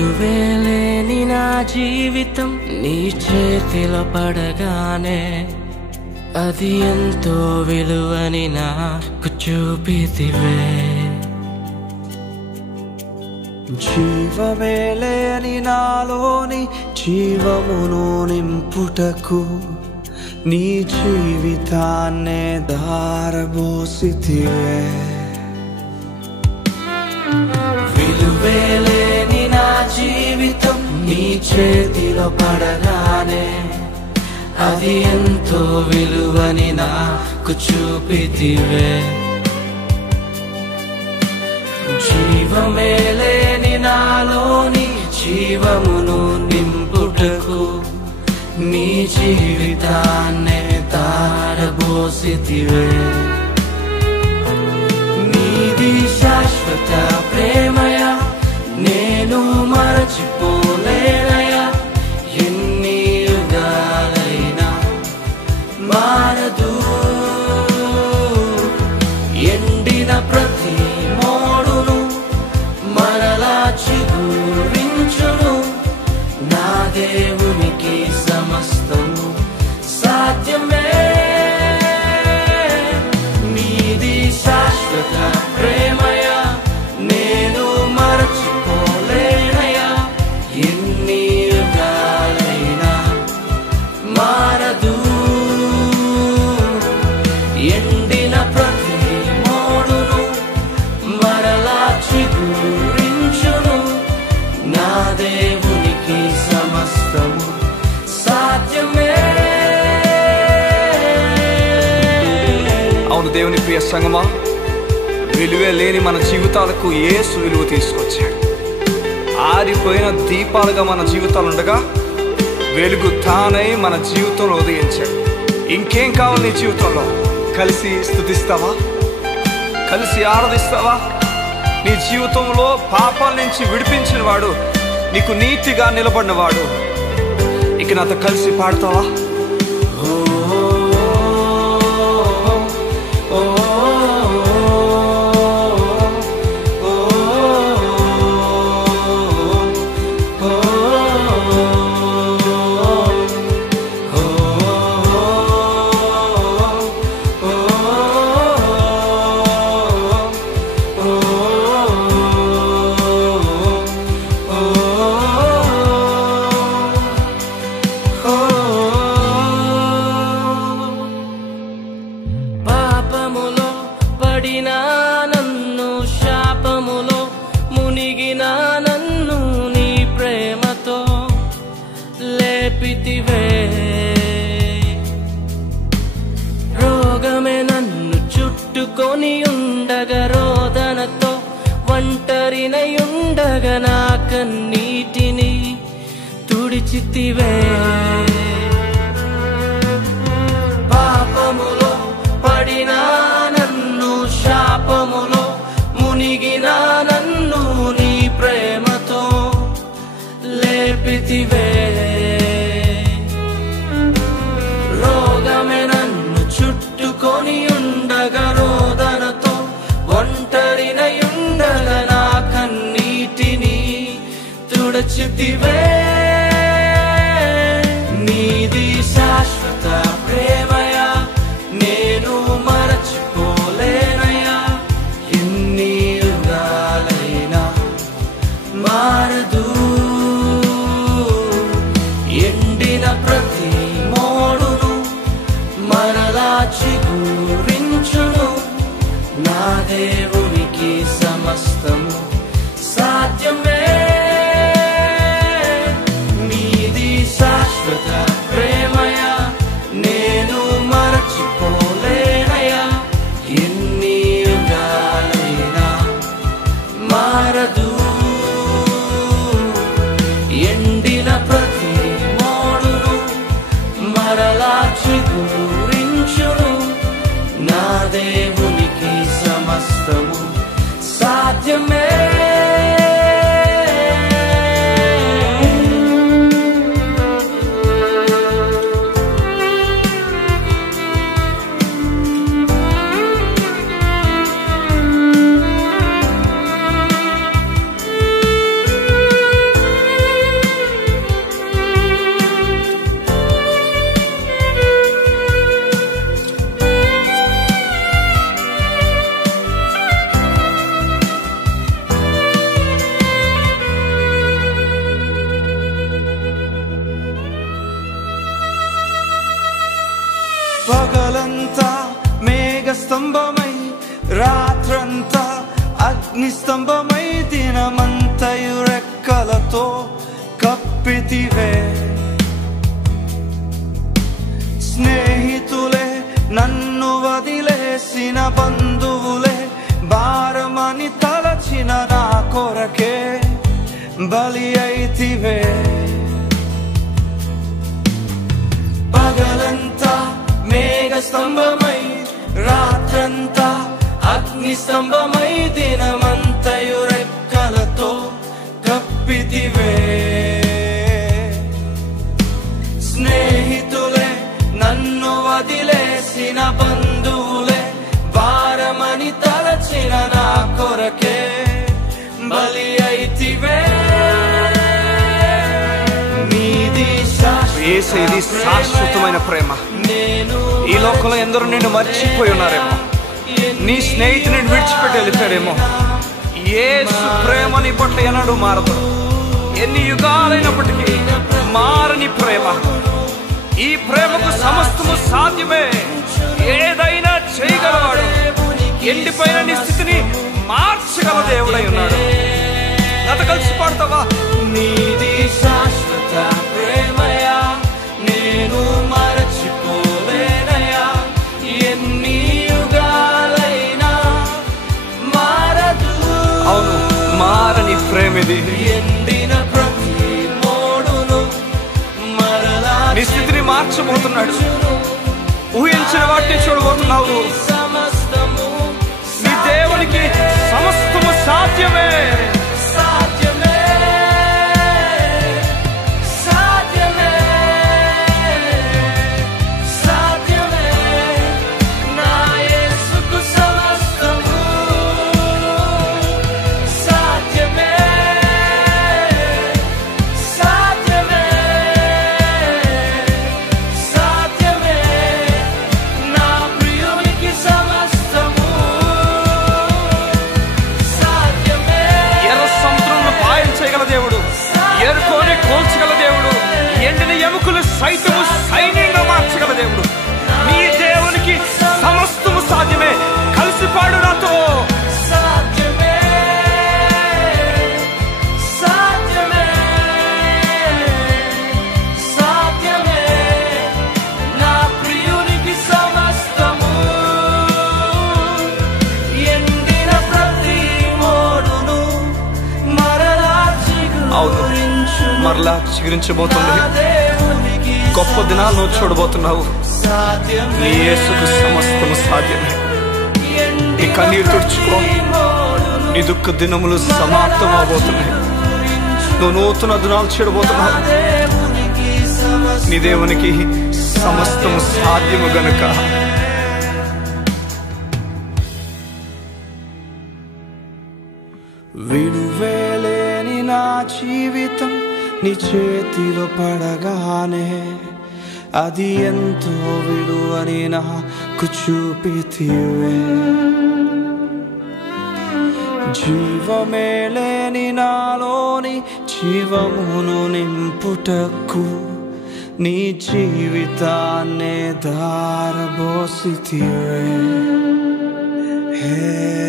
విలువేలేని నా జీవితం నీ చేతిలో పడగానే అది ఎంతో విలువని నాకు చూపితివే. జీవమే లేని నాలోని జీవమును నింపుటకు నీ జీవితాన్నే ధారబోసితివే. విలువేలేని నా జీవితం నీ చేతిలో పడగానే అది ఎంతో విలువని నాకు చూపితివే. జీవమే లేని నాలోని జీవమును నింపుటకు నీ జీవితాన్నే ధారబోసితివే. నీది శాశ్వత ప్రేమయా, నేను మరచిపోలేనయా. ఎన్ని యుగాలైనా మారదు. ఎండిన ప్రతి మోడును మరలా చిగురించును. నా దేవునికి సమస్తము సాధ్యమే. నీది శాశ్వత ప్రేమయా, నేను మరచిపోలేనయా. ఎన్ని యుగాలైనా మారదు. ఎండిన ప్రతి మోడును మరలా చిగురించును. నా దేవునికి సమస్తము సాధ్యమే. అవును దేవుని ప్రియ సంగమా, విలువే లేని మన జీవితాలకు యేసు విలువ తీసుకొచ్చాడు. ఆరిపోయిన దీపాలుగా మన జీవితాలు ఉండగా వెలుగు తానై మన జీవితంలో ఉదయించాడు. ఇంకేం కావాలి నీ జీవితంలో? కలిసి స్తుతిస్తావా? కలిసి ఆరాధిస్తావా? నీ జీవితంలో పాపాల నుంచి విడిపించిన వాడు, నీకు నీతిగా నిలబడిన వాడు, ఇక నాతో కలిసి పాడతావా? పాపములో పడిన నన్ను, శాపములో మునిగిన నన్ను నీ ప్రేమతో లేపితివే. రోగమే నన్ను చుట్టుకొని ఉండగా, రోదనతో ఒంటరినై ఉండగా నా కన్నీటిని తుడిచితివే. పాపములో పడిన నన్ను, శాపములో మునిగిన నన్ను నీ ప్రేమతో లేపితివే. రోగమే నన్ను చుట్టుకొని ఉండగా, రోదనతో ఒంటరినై ఉండగా నా కన్నీటిని తుడిచితివే. నీది శాశ్వత ప్రేమయా, నేను మరచిపోలేనయా. ఎన్ని యుగాలైనా మారదు. ఎండిన ప్రతి మోడును మరలా చిగురించును. నా దేవునికి సమస్తము సాధ్యమే. నీది శాశ్వత ప్రేమ, స్తంభమై రాత్రంతా అగ్ని స్తంభమై దినమంతయు రెక్కలతో కప్పితివే. స్నేహితులే నన్ను వదిలేసిన బంధువులే భారమని తలచిన నా కొరకే బలి అయితివే. పగలంతా మేఘ స్తంభమై రాత్రంతా అగ్ని స్తంభమై దినమంతయు రెక్కలతో కప్పితివే. స్నేహితులే నన్ను వదిలేసిన బంధువులే భారమని తలచిన నా కొరకే బలి అయితివే. యేసయ్యది శాశ్వతమైన ప్రేమ. ఈ లోకంలో ఎందరో నిన్ను మర్చిపోయి ఉన్నారేమో, నీ స్నేహితుని విడిచిపెట్టి వెళ్ళిపోయారేమో. యేసు ప్రేమ నీ పట్ల ఎన్నడూ మారదు. ఎన్ని యుగాలైనప్పటికీ మారని ప్రేమ. ఈ ప్రేమకు సమస్తము సాధ్యమే. ఏదైనా చేయగలవాడు. ఎండిపోయిన నీ స్థితిని మార్చగల దేవుడై ఉన్నాడు. నాతో కలిసి పాడతావా? నీది శాశ్వత ప్రేమయా, నేను మరచిపోలేనయా. ఎన్ని యుగాలైనా మారదు. అవును, మారని ప్రేమిది. ఎండిన ప్రతి మోడును మరలా నీ స్థితిని మార్చబోతున్నాడు. ఊహించిన వాటిని చూడబోతున్నావు. సమస్తము నీ దేవునికి సమస్తము సాధ్యమే. సాధ్యమే, సాధ్యమే, సాధ్యమే. నా యేసుకు సమస్తము సాధ్యమే, సాధ్యమే, సాధ్యమే. నా ప్రియునికి సమస్తము సాధ్యమే. ఎర్ర సముద్రంలో పాయం చేయగల దేవుడు, ఎరుకోని కోల్చగల దేవుడు, ఎండిన ఎముకలు సైతము సైన్యంగా మార్చగల దేవుడు. నీ దేవునికి సమస్తము సాధ్యమే. కలిసి పాడు నాతో. సాధ్యమే, సాధ్యమే, సాధ్యమే. నా ప్రియునికి సమస్తము. ఎండిన ప్రతి మోడును మరలా అవును, మరలా చిగురించబోతుంది. దేవునికి గొప్ప దినాలు నువ్వు చూడబోతున్నావు. సాధ్యమే. నీ యేసుకు సమస్తము సాధ్యమే. నీ కన్నీరు తుడుచుకో. నీ దుఃఖ దినములు సమాప్తం అవబోతున్నాయి. నువ్వు నూతన దినాలు చూడబోతున్నావు. నీ దేవునికి సమస్తము సాధ్యము గనుక. విలువేలేని నా జీవితం నీ చేతిలో పడగానే అది ఎంతో విలువని నాకు చూపితివే. జీవమే లేని నాలోని జీవమును నింపుటకు నీ జీవితాన్నే దారబోసితివే. హే